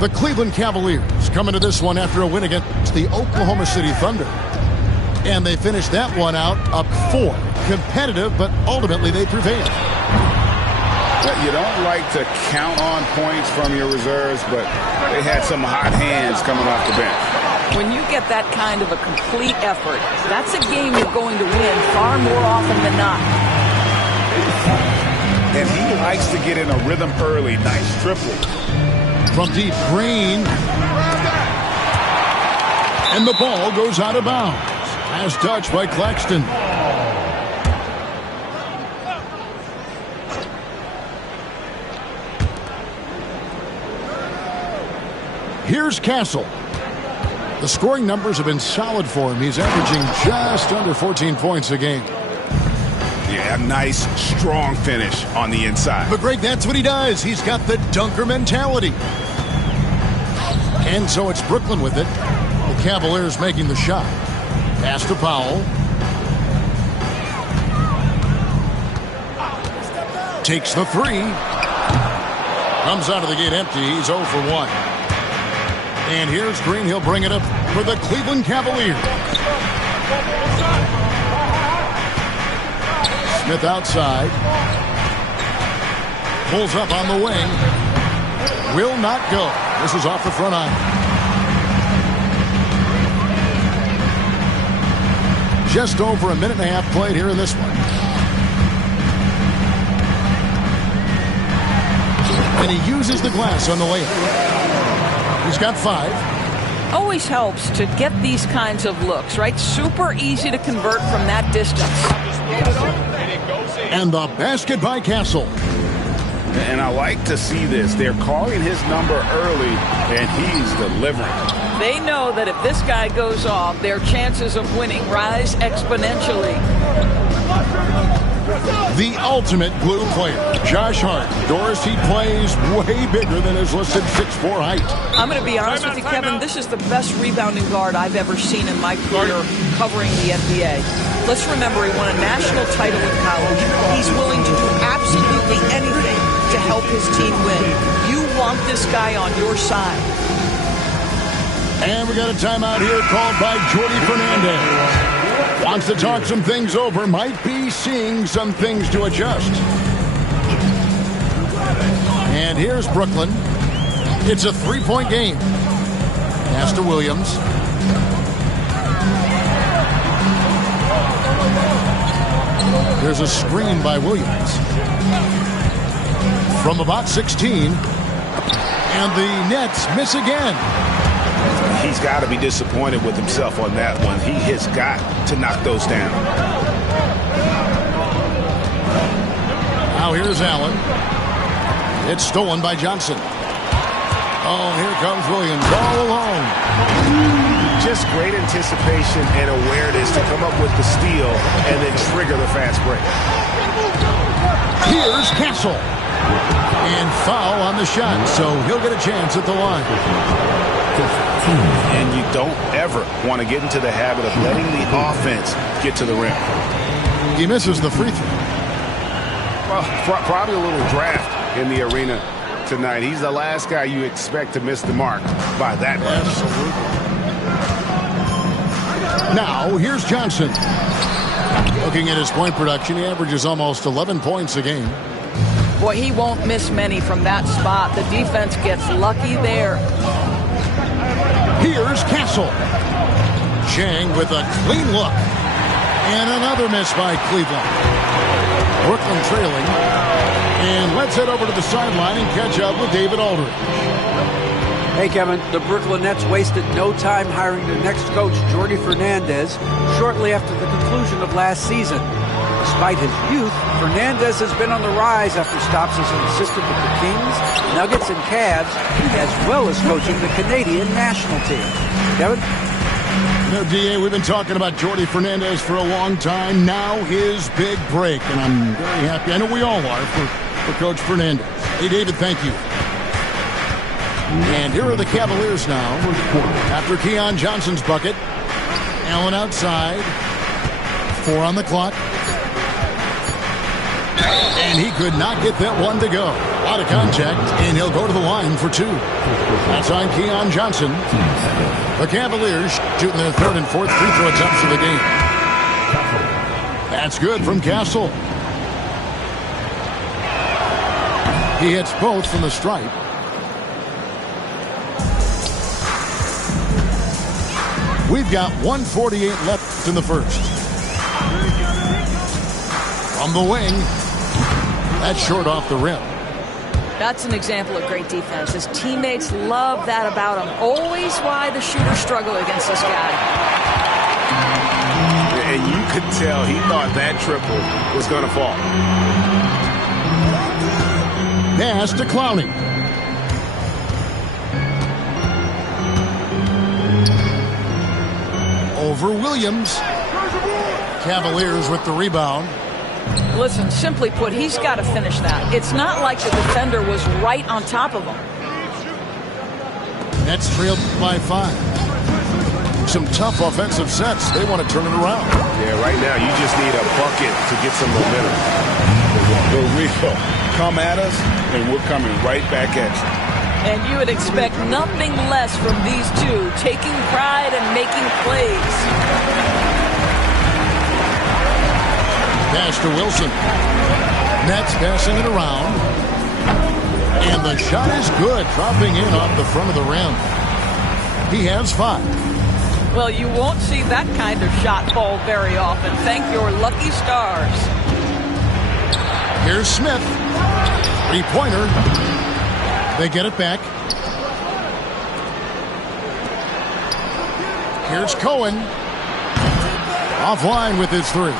The Cleveland Cavaliers come into this one after a win against the Oklahoma City Thunder. And they finished that one out up 4. Competitive, but ultimately they prevailed. You don't like to count on points from your reserves, but they had some hot hands coming off the bench. When you get that kind of a complete effort, that's a game you're going to win far more often than not. And he likes to get in a rhythm early. Nice triplet. From deep, Green. And the ball goes out of bounds. As touched by Claxton. Here's Castle. The scoring numbers have been solid for him. He's averaging just under 14 points a game. Yeah, nice, strong finish on the inside. But Greg, that's what he does. He's got the dunker mentality. And so it's Brooklyn with it. The Cavaliers making the shot. Pass to Powell. Takes the 3. Comes out of the gate empty. He's 0 for 1. And here's Green. He'll bring it up for the Cleveland Cavaliers. Smith outside. Pulls up on the wing. Will not go. This is off the front iron. Just over a minute and a half played here in this one. And he uses the glass on the layup. He's got 5. Always helps to get these kinds of looks, right? Super easy to convert from that distance. And the basket by Castle. And I like to see this. They're calling his number early, and he's delivering. They know that if this guy goes off, their chances of winning rise exponentially. The ultimate blue player, Josh Hart. Doris, he plays way bigger than his listed 6'4" height. I'm going to be honest with you, Kevin. This is the best rebounding guard I've ever seen in my career covering the NBA. Let's remember, he won a national title in college. He's willing to do absolutely anything to help his team win. You want this guy on your side. And we got a timeout here called by Jordi Fernandez. Wants to talk some things over. Might be seeing some things to adjust. And here's Brooklyn. It's a 3-point game. Pass to Williams. There's a screen by Williams. From about 16. And the Nets miss again. He's got to be disappointed with himself on that one. He has got to knock those down. Now here's Allen. It's stolen by Johnson. Oh, here comes Williams all alone. Just great anticipation and awareness to come up with the steal and then trigger the fast break. Here's Castle. And foul on the shot, so he'll get a chance at the line. And you don't ever want to get into the habit of letting the offense get to the rim. He misses the free throw. Well, probably a little draft in the arena tonight. He's the last guy you expect to miss the mark by that much. Absolutely. Now, here's Johnson. Looking at his point production, he averages almost 11 points a game. Boy, he won't miss many from that spot. The defense gets lucky there. Here's Castle. Chang with a clean look. And another miss by Cleveland. Brooklyn trailing. And let's head over to the sideline and catch up with David Aldridge. Hey, Kevin. The Brooklyn Nets wasted no time hiring their next coach, Jordi Fernandez, shortly after the conclusion of last season. Despite his youth, Fernandez has been on the rise after stops as an assistant with the Kings, Nuggets, and Cavs, as well as coaching the Canadian national team. Kevin? You know, D.A., we've been talking about Jordi Fernandez for a long time. Now his big break, and I'm very happy. I know we all are for Coach Fernandez. Hey, David, thank you. And here are the Cavaliers now. After Keon Johnson's bucket. Allen outside. 4 on the clock. And he could not get that one to go. Out of contact, and he'll go to the line for 2. That's on Keon Johnson. The Cavaliers shooting their 3rd and 4th free throw attempts of the game. That's good from Castle. He hits both from the stripe. We've got 1:48 left in the first. From the wing, that's short off the rim. That's an example of great defense. His teammates love that about him. Always why the shooters struggle against this guy. And you could tell he thought that triple was going to fall. Pass to Clowney. Over Williams. Cavaliers with the rebound. Listen, simply put, he's got to finish that. It's not like the defender was right on top of him. Nets trailed by 5. Some tough offensive sets. They want to turn it around. Yeah, right now you just need a bucket to get some momentum. The real come at us, and we're coming right back at you. And you would expect nothing less from these two, taking pride and making plays. Pass to Wilson. Nets passing it around. And the shot is good, dropping in off the front of the rim. He has 5. Well, you won't see that kind of shot fall very often. Thank your lucky stars. Here's Smith. 3-pointer. They get it back. Here's Cohen. Offline with his 3.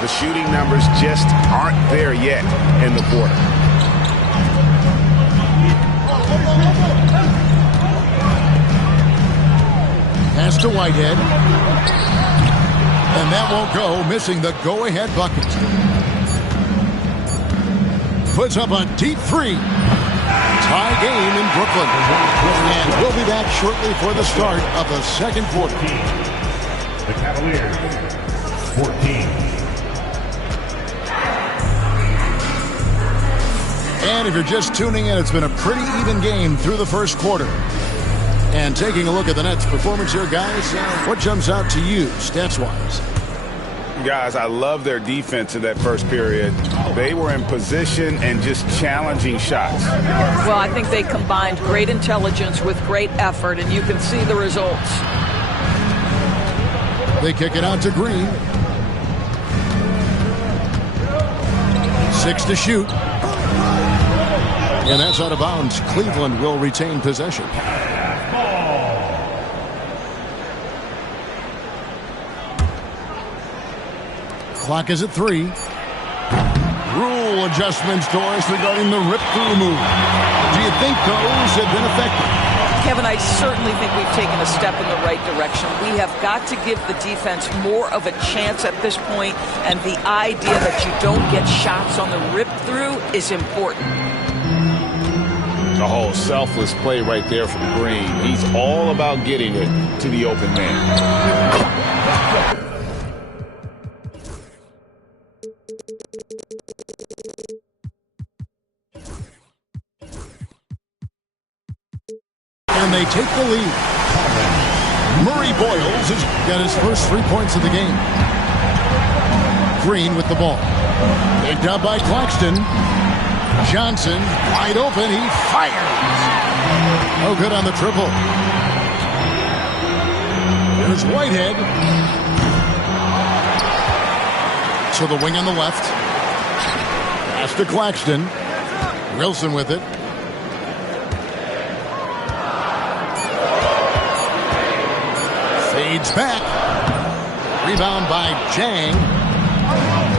The shooting numbers just aren't there yet in the quarter. Pass to Whitehead. And that won't go, missing the go-ahead bucket. Puts up a deep 3. Tie game in Brooklyn. And we'll be back shortly for the start of the second quarter. The Cavaliers, 14. And if you're just tuning in, it's been a pretty even game through the first quarter. And taking a look at the Nets' performance here, guys, what jumps out to you, stats-wise? Guys, I love their defense in that first period. They were in position and just challenging shots. Well, I think they combined great intelligence with great effort, and you can see the results. They kick it out to Green. 6 to shoot. And that's out of bounds. Cleveland will retain possession. Clock is at 3. Rule adjustments, Doris, regarding the rip-through move. Do you think those have been effective? Kevin, I certainly think we've taken a step in the right direction. We have got to give the defense more of a chance at this point, and the idea that you don't get shots on the rip-through is important. The whole selfless play right there from Green. He's all about getting it to the open man. And they take the lead. Murray Boyles has got his first 3 points of the game. Green with the ball. Picked up by Claxton. Johnson wide open. He fires. No good on the triple. There's Whitehead. To the wing on the left. Pass to Claxton. Wilson with it. Fades back. Rebound by Chang.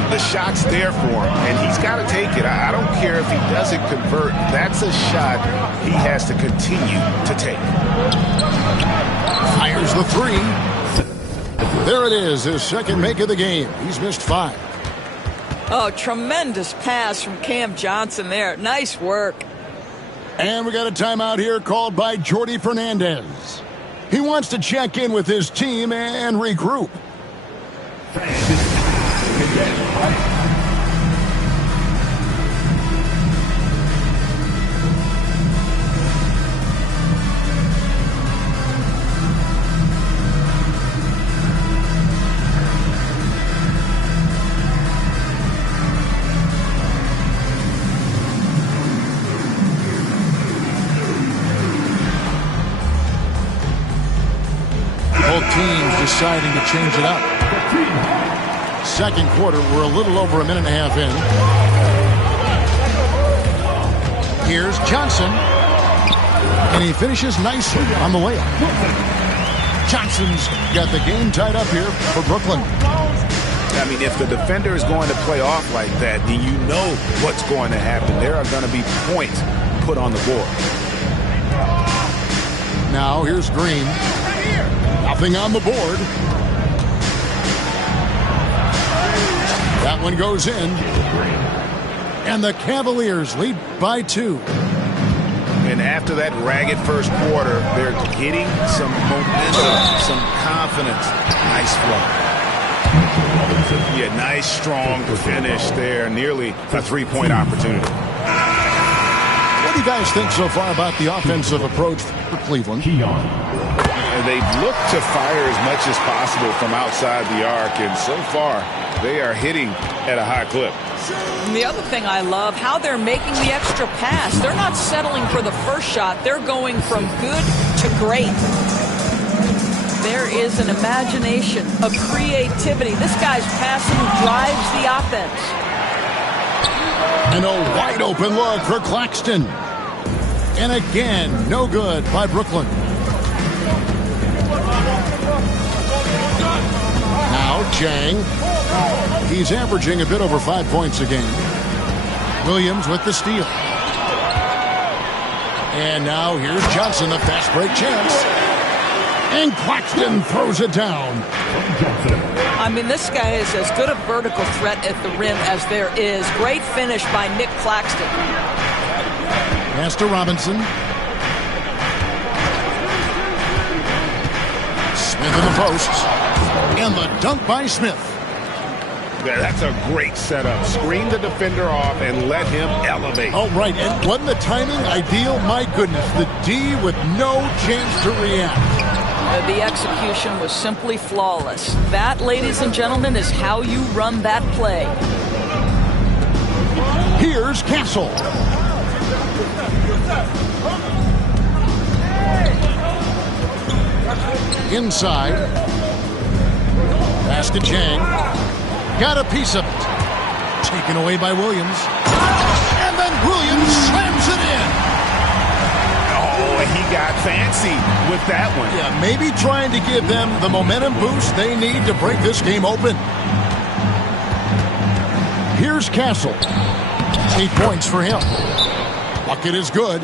The shot's there for him, and he's got to take it. I don't care if he doesn't convert. That's a shot he has to continue to take. Fires the 3. There it is, his second make of the game. He's missed 5. Oh, tremendous pass from Cam Johnson there. Nice work. And we got a timeout here called by Jordi Fernandez. He wants to check in with his team and regroup. teams deciding to change it up. Second quarter, we're a little over a minute and a half in. Here's Johnson. And he finishes nicely on the layup. Johnson's got the game tied up here for Brooklyn. I mean, if the defender is going to play off like that, then you know what's going to happen. There are going to be points put on the board. Now here's Green. Nothing on the board. That one goes in. And the Cavaliers lead by 2. And after that ragged first quarter, they're getting some momentum, some confidence. Nice flow. Yeah, nice, strong finish there. Nearly a three-point opportunity. What do you guys think so far about the offensive approach for Cleveland? They've looked to fire as much as possible from outside the arc, and so far they are hitting at a high clip. And the other thing I love, how they're making the extra pass. They're not settling for the first shot. They're going from good to great. There is an imagination, a creativity. This guy's passing drives the offense. And a wide open look for Claxton. And again, no good by Brooklyn. Now Chang. He's averaging a bit over 5 points a game. Williams with the steal. And now here's Johnson, a fast break chance. And Claxton throws it down. I mean, this guy is as good a vertical threat at the rim as there is. Great finish by Nick Claxton. Pass to Robinson. Smith in the posts. And the dunk by Smith. Yeah, that's a great setup. Screen the defender off and let him elevate. Oh, right. And wasn't the timing ideal? My goodness. The D with no chance to react. The execution was simply flawless. That, ladies and gentlemen, is how you run that play. Here's Castle. Inside. Pass to Chang. Got a piece of it. Taken away by Williams. And then Williams slams it in. Oh, he got fancy with that one. Yeah, maybe trying to give them the momentum boost they need to break this game open. Here's Castle. 8 points for him. Bucket is good.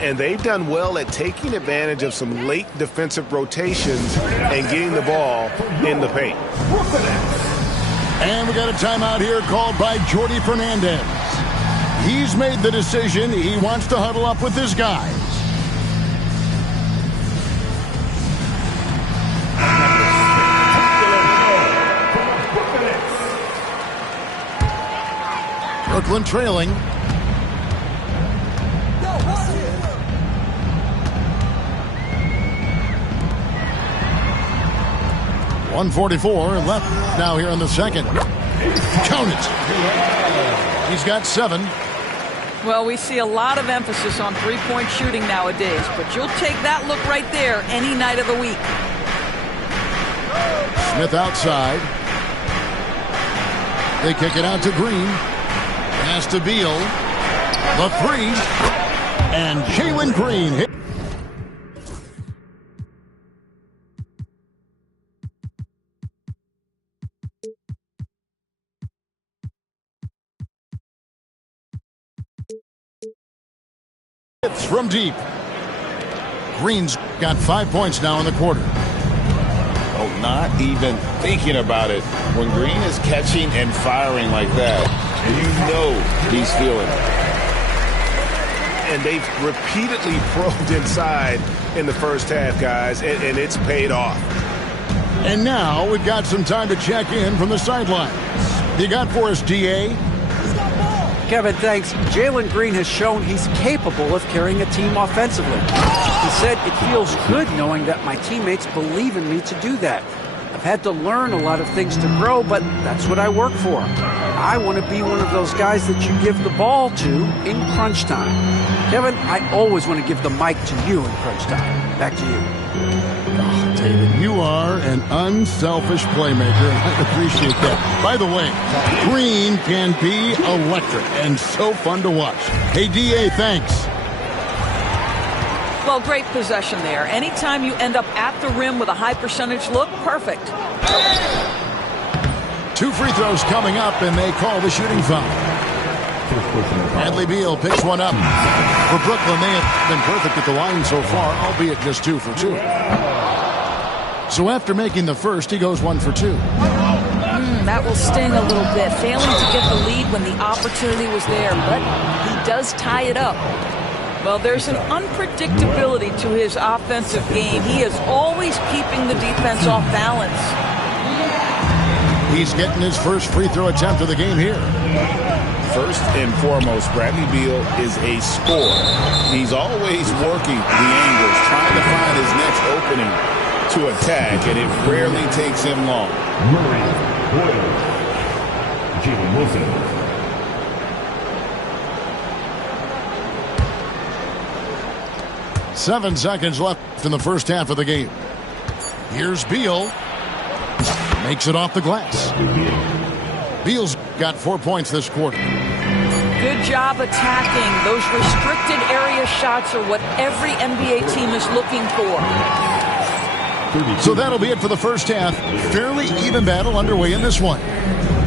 And they've done well at taking advantage of some late defensive rotations and getting the ball in the paint. And we got a timeout here called by Jordi Fernandez. He's made the decision. He wants to huddle up with his guys. Brooklyn trailing. .144 left now here in the second. Count it. He's got 7. Well, we see a lot of emphasis on three-point shooting nowadays, but you'll take that look right there any night of the week. Smith outside. They kick it out to Green. Pass to Beal. The 3. And Jalen Green hit. From deep. Green's got 5 points now in the quarter. Oh, not even thinking about it. When Green is catching and firing like that, you know he's feeling it. And they've repeatedly probed inside in the first half, guys, and it's paid off. And now we've got some time to check in from the sidelines. You got for us, DA? Kevin, thanks. Jalen Green has shown he's capable of carrying a team offensively. He said, it feels good knowing that my teammates believe in me to do that. I've had to learn a lot of things to grow, but that's what I work for. I want to be one of those guys that you give the ball to in crunch time. Kevin, I always want to give the mic to you in crunch time. Back to you. Oh, David, you are an unselfish playmaker, and I appreciate that. By the way, Green can be electric and so fun to watch. Hey, D.A., thanks. Well, great possession there. Anytime you end up at the rim with a high percentage look, perfect. 2 free throws coming up, and they call the shooting foul. Bradley Beal picks one up. For Brooklyn, they have been perfect at the line so far, albeit just 2 for 2. So after making the first, he goes 1 for 2. That will sting a little bit. Failing to get the lead when the opportunity was there, but he does tie it up. Well, there's an unpredictability to his offensive game. He is always keeping the defense off balance. He's getting his first free throw attempt of the game here. First and foremost, Bradley Beal is a scorer. He's always working the angles, trying to find his next opening to attack, and it rarely takes him long. Murray, Boyle, Jalen Wilson. Seven seconds left in the first half of the game. Here's Beal. Makes it off the glass. Beal's got 4 points this quarter. Good job attacking. Those restricted area shots are what every NBA team is looking for. So that'll be it for the first half. Fairly even battle underway in this one.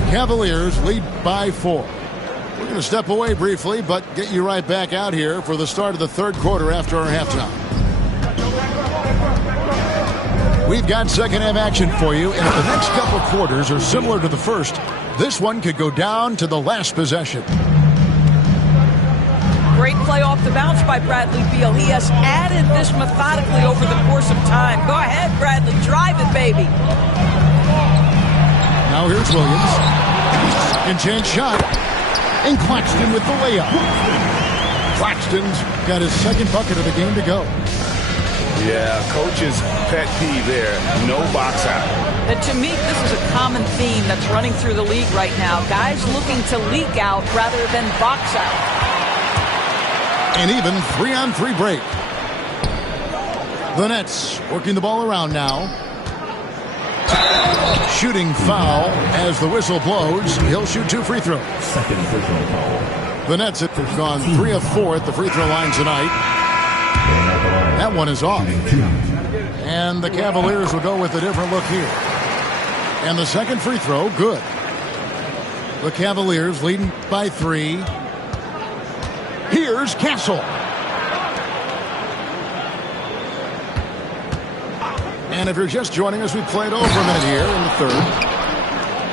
Cavaliers lead by 4. We're going to step away briefly, but get you right back out here for the start of the third quarter after our halftime. We've got second half action for you, and if the next couple quarters are similar to the first, this one could go down to the last possession. Great play off the bounce by Bradley Beal. He has added this methodically over the course of time. Go ahead, Bradley. Drive it, baby. Now here's Williams. Second chance shot. And Claxton with the layup. Claxton's got his second bucket of the game to go. Yeah, coach's pet peeve there. No box out. And to me, this is a common theme that's running through the league right now. Guys looking to leak out rather than box out. An even 3-on-3 break. The Nets working the ball around now. Shooting foul as the whistle blows. He'll shoot 2 free throws. Second personal foul. The Nets have gone 3 of 4 at the free throw line tonight. That one is off. And the Cavaliers will go with a different look here. And the second free throw, good. The Cavaliers leading by 3. Here's Castle. And if you're just joining us, we played over a minute here in the third.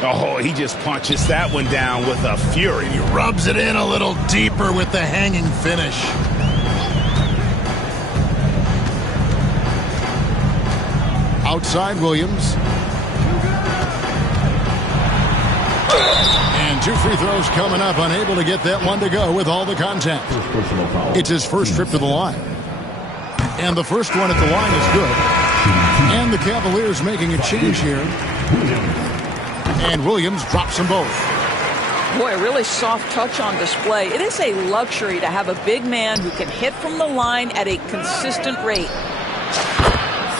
Oh, he just punches that one down with a fury. He rubs it in a little deeper with the hanging finish. Outside Williams. And 2 free throws coming up. Unable to get that one to go with all the contact. It's his first trip to the line. And the first one at the line is good. And the Cavaliers making a change here. And Williams drops them both. Boy, a really soft touch on display. It is a luxury to have a big man who can hit from the line at a consistent rate.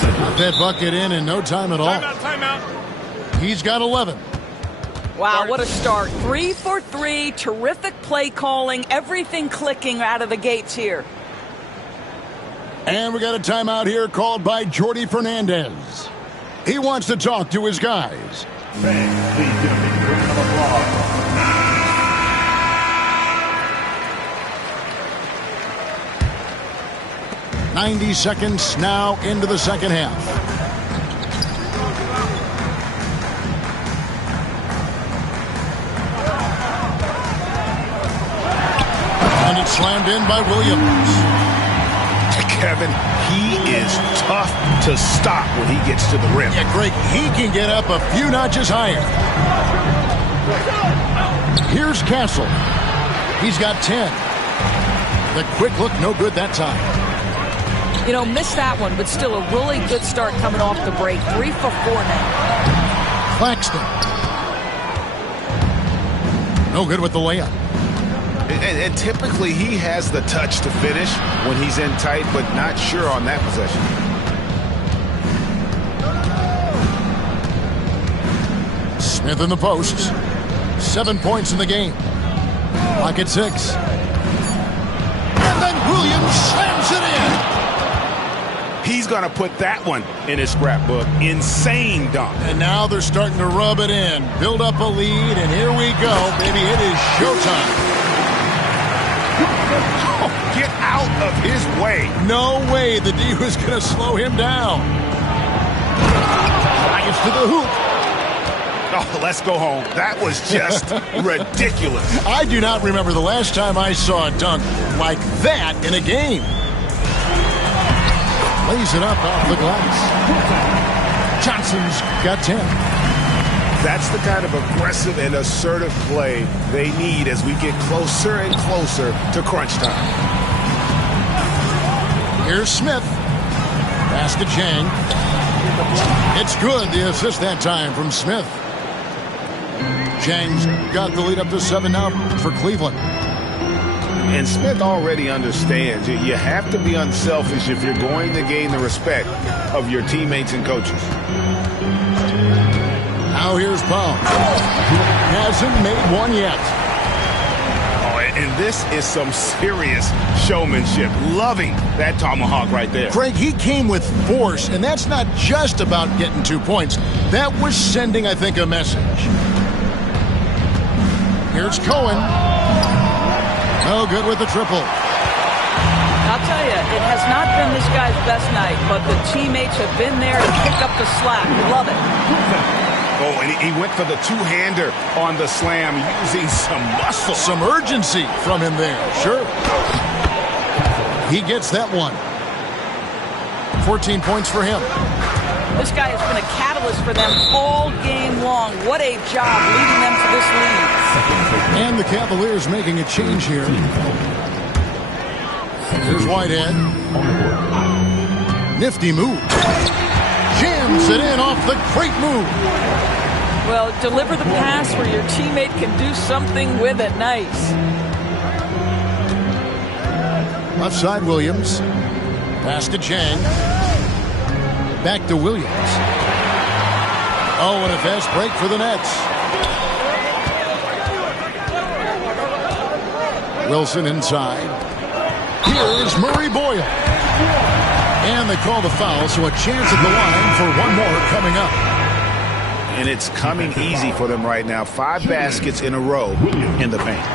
Got that bucket in no time at all. Timeout. He's got 11. Wow, what a start. 3 for 3. Terrific play calling. Everything clicking out of the gates here. And we got a timeout here called by Jordi Fernandez. He wants to talk to his guys. Fans, please give a big round of applause. 90 seconds now into the second half. And it's slammed in by Williams. Kevin, he is tough to stop when he gets to the rim. Yeah, Greg, he can get up a few notches higher. Here's Castle. He's got 10. The quick look, no good that time. You know, missed that one, but still a really good start coming off the break. 3 for 4 now. Claxton. No good with the layup. And typically he has the touch to finish when he's in tight, but not sure on that possession. Smith in the posts. 7 points in the game. Clock at 6. And then Williams slams it in. He's going to put that one in his scrapbook. Insane dunk. And now they're starting to rub it in. Build up a lead, and here we go, baby. It is showtime. Oh, get out of his way. No way the D was going to slow him down. Gets to the hoop. Oh, let's go home. That was just ridiculous. I do not remember the last time I saw a dunk like that in a game. Lays it up off the glass. Johnson's got 10. That's the kind of aggressive and assertive play they need as we get closer and closer to crunch time. Here's Smith. Pass to Chang. It's good. The assist that time from Smith. Chang's got the lead up to 7 now for Cleveland. And Smith already understands you have to be unselfish if you're going to gain the respect of your teammates and coaches. Now here's Powell. Hasn't made one yet. Oh, and this is some serious showmanship. Loving that tomahawk right there. Craig, he came with force, and that's not just about getting 2 points. That was sending, I think, a message. Here's Cohen. No good with the triple. I'll tell you, it has not been this guy's best night, but the teammates have been there to pick up the slack. Love it. Oh, and he went for the two-hander on the slam, using some muscle. Some urgency from him there, sure. He gets that one. 14 points for him. This guy has been a catalyst for them all game long. What a job leading them to this lead. And the Cavaliers making a change here. Here's Whitehead. Nifty move. Jams it in off the great move. Well, deliver the pass where your teammate can do something with it. Nice. Left side, Williams. Pass to Chang. Back to Williams. Oh, and a fast break for the Nets. Wilson inside. Here's Murray Boyle. And they call the foul, so a chance at the line for one more coming up. And it's coming easy for them right now. 5 baskets in a row in the paint.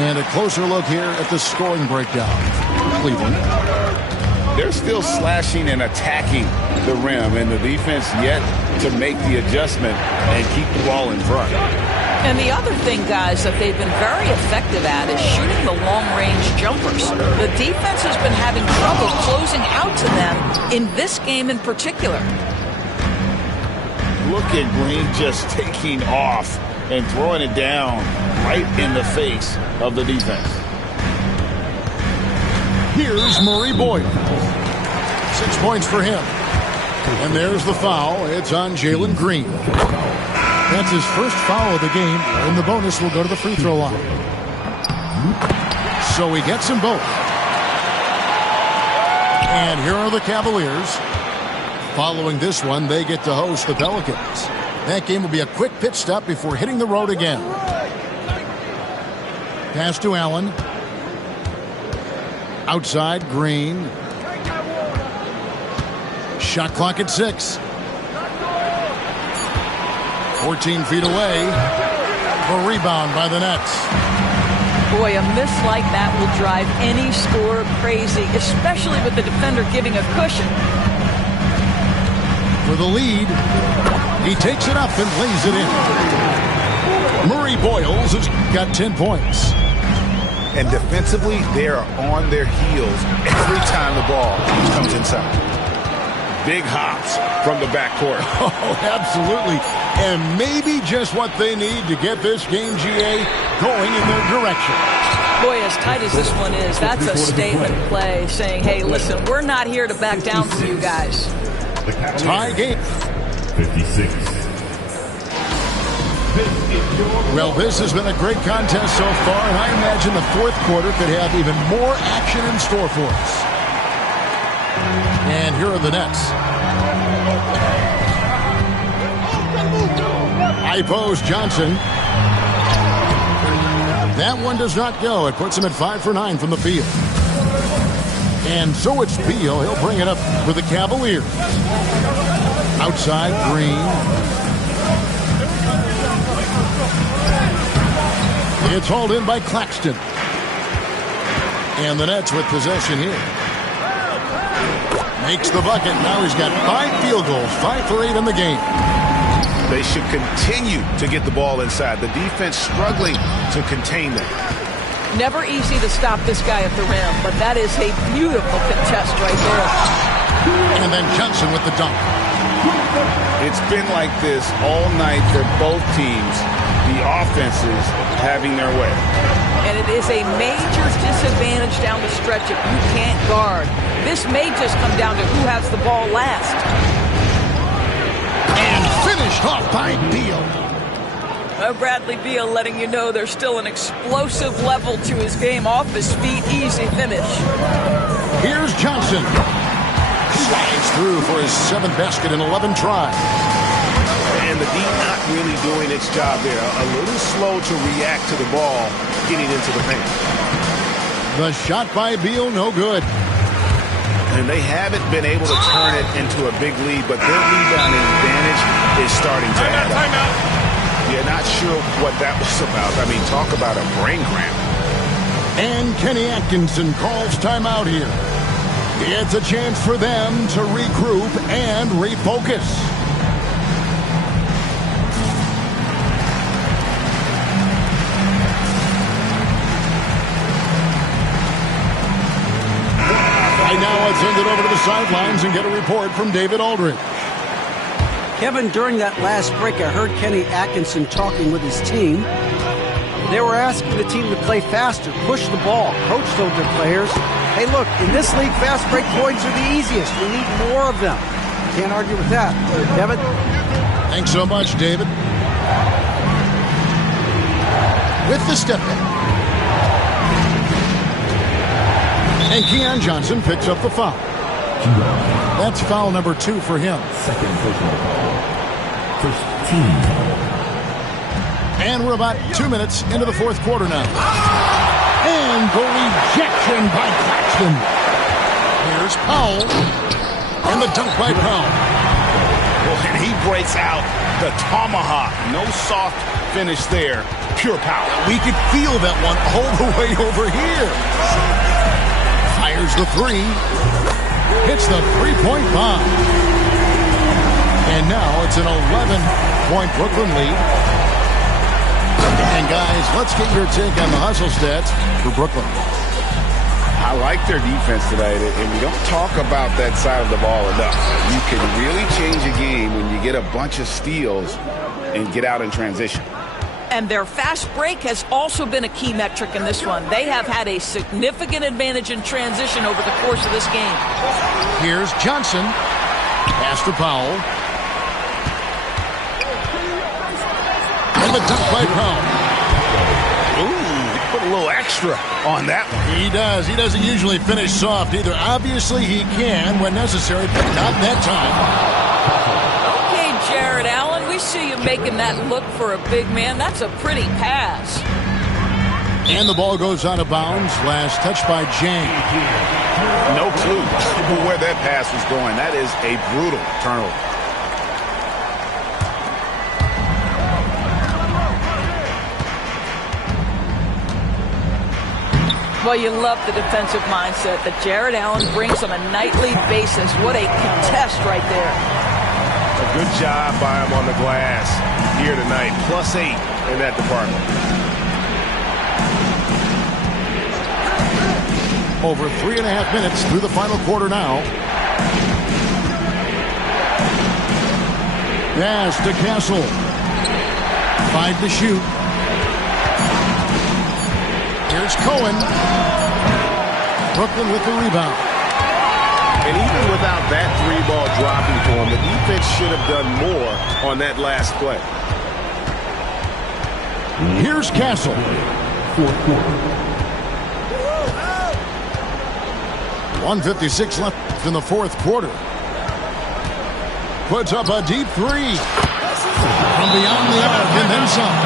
And a closer look here at the scoring breakdown. Cleveland. They're still slashing and attacking the rim, and the defense yet to make the adjustment and keep the ball in front. And the other thing, guys, that they've been very effective at is shooting the long-range jumpers. The defense has been having trouble closing out to them in this game in particular. Look at Green just taking off and throwing it down right in the face of the defense. Here's Murray Boyle. 6 points for him. And there's the foul. It's on Jalen Green. That's his first foul of the game, and the bonus will go to the free throw line. So he gets them both. And here are the Cavaliers. Following this one, they get to host the Pelicans. That game will be a quick pit stop before hitting the road again. Pass to Allen. Outside, Green. Shot clock at 6. 14 feet away. A rebound by the Nets. Boy, a miss like that will drive any scorer crazy, especially with the defender giving a cushion. For the lead, he takes it up and lays it in. Murray Boyles has got 10 points. And defensively, they are on their heels every time the ball comes inside. Big hops from the backcourt. Oh, absolutely. And maybe just what they need to get this game, GA, going in their direction. Boy, as tight as this one is, that's a statement play saying, hey, listen, we're not here to back down for you guys. Tie game. 56. Well, this has been a great contest so far, and I imagine the fourth quarter could have even more action in store for us. And here are the Nets. High post Johnson. That one does not go. It puts him at 5 for 9 from the field. And so it's Beal. He'll bring it up for the Cavaliers. Outside, Green. It's hauled in by Claxton. And the Nets with possession here. Makes the bucket. Now he's got 5 field goals, 5 for 8 in the game. They should continue to get the ball inside. The defense struggling to contain them. Never easy to stop this guy at the rim, but that is a beautiful contest right there. And then Johnson with the dunk. It's been like this all night for both teams. The offenses having their way. And it is a major disadvantage down the stretch if you can't guard. This may just come down to who has the ball last. And finished off by Beal. Bradley Beal letting you know there's still an explosive level to his game. Off his feet, easy finish. Here's Johnson. Slides through for his 7th basket in 11 tries. And the D not really doing its job there. A little slow to react to the ball getting into the paint. The shot by Beal, no good. And they haven't been able to turn it into a big lead, but their rebounding advantage is starting to add up. Yeah, not sure what that was about. I mean, talk about a brain cramp. And Kenny Atkinson calls timeout here. It's a chance for them to regroup and refocus. Right now, let's send it over to the sidelines and get a report from David Aldridge. Kevin, during that last break, I heard Kenny Atkinson talking with his team. They were asking the team to play faster, push the ball. Coach told their players, hey, look, in this league, fast break points are the easiest. We need more of them. Can't argue with that. Kevin? Thanks so much, David. With the step back. And Keon Johnson picks up the foul. That's foul number 2 for him. Second personal foul. First team foul. And we're about 2 minutes into the fourth quarter now. And the rejection by Claxton. Here's Powell. And the dunk by Powell. Well, and he breaks out the tomahawk. No soft finish there. Pure power. We could feel that one all the way over here. Fires the 3. Hits the 3-point bomb. And now it's an 11-point Brooklyn lead. And guys, let's get your take on the hustle stats for Brooklyn. I like their defense tonight, and we don't talk about that side of the ball enough. You can really change a game when you get a bunch of steals and get out in transition. And their fast break has also been a key metric in this one. They have had a significant advantage in transition over the course of this game. Here's Johnson. Pass to Powell. And the dunk by Powell. Ooh, he put a little extra on that one. He does. He doesn't usually finish soft either. Obviously, he can when necessary, but not that time. Okay, Jared Allen, we see you making that look for a big man. That's a pretty pass. And the ball goes out of bounds. Last touch by Jang. No clue where that pass was going. That is a brutal turnover. Well, you love the defensive mindset that Jared Allen brings on a nightly basis. What a contest right there. A good job by him on the glass here tonight. +8 in that department. Over 3.5 minutes through the final quarter now. Pass to Castle. 5 to shoot. Here's Cohen. Brooklyn with the rebound. And even without that 3-ball dropping for him, the defense should have done more on that last play. Here's Castle. Fourth quarter. 1:56 left in the fourth quarter. Puts up a deep three from beyond the arc and then some.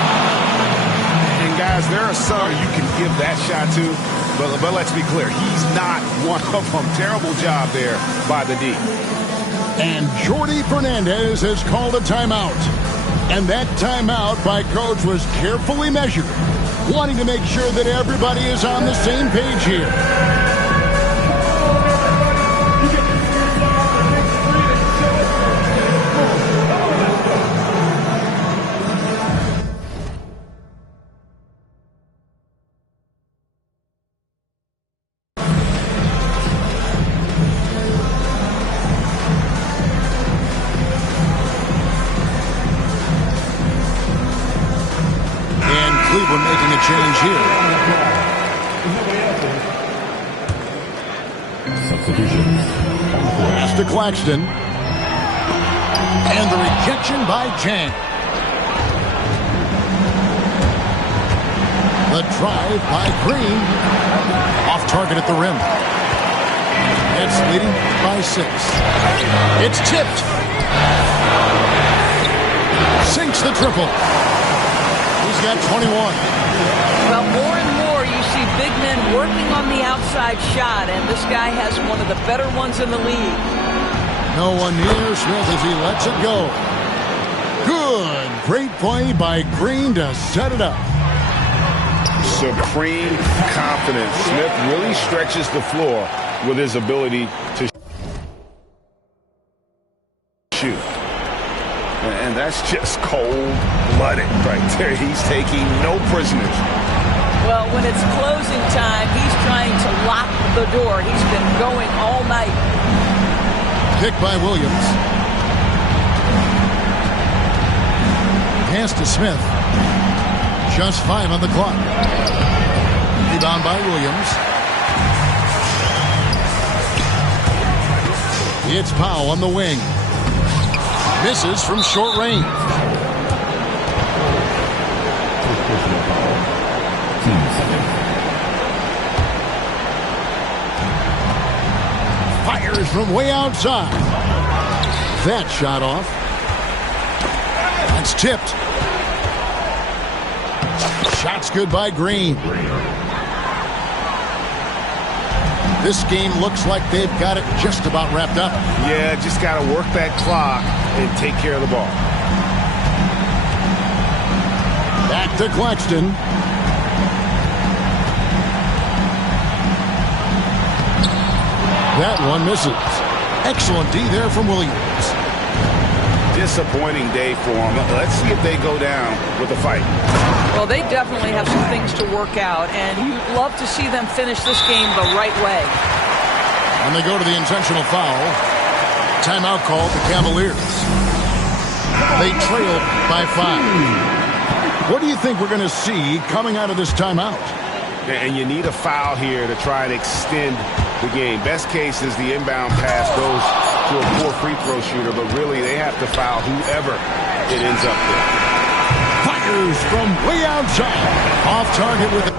And guys, there are some you can give that shot to, but let's be clear, he's not one of them. Terrible job there by the D. And Jordi Fernandez has called a timeout. And that timeout by Coach was carefully measured, wanting to make sure that everybody is on the same page here. Cleveland making a change here. Substitutions. Pass to Claxton. And the rejection by Chang. The drive by Green. Off target at the rim. Nets leading by 6. It's tipped. Sinks the triple. He's got 21. Well, more and more you see big men working on the outside shot, and this guy has one of the better ones in the league. No one near Smith as he lets it go. Good. Great play by Green to set it up. Supreme confidence. Smith really stretches the floor with his ability to shoot. And that's just cold-blooded right there. He's taking no prisoners. Well, when it's closing time, he's trying to lock the door. He's been going all night. Pick by Williams. Pass to Smith. Just 5 on the clock. Rebound by Williams. It's Powell on the wing. Misses from short range. Fires from way outside. That shot off. That's tipped. Shot's good by Green. This game looks like they've got it just about wrapped up. Yeah, just got to work that clock and take care of the ball. Back to Claxton. That one misses. Excellent D there from Williams. Disappointing day for them. Let's see if they go down with a fight. Well, they definitely have some things to work out, and you'd love to see them finish this game the right way. And they go to the intentional foul. Timeout called the Cavaliers. They trailed by 5. What do you think we're going to see coming out of this timeout? And you need a foul here to try and extend the game. Best case is the inbound pass goes to a poor free throw shooter, but really they have to foul whoever it ends up with. Fires from way outside. Off target with it.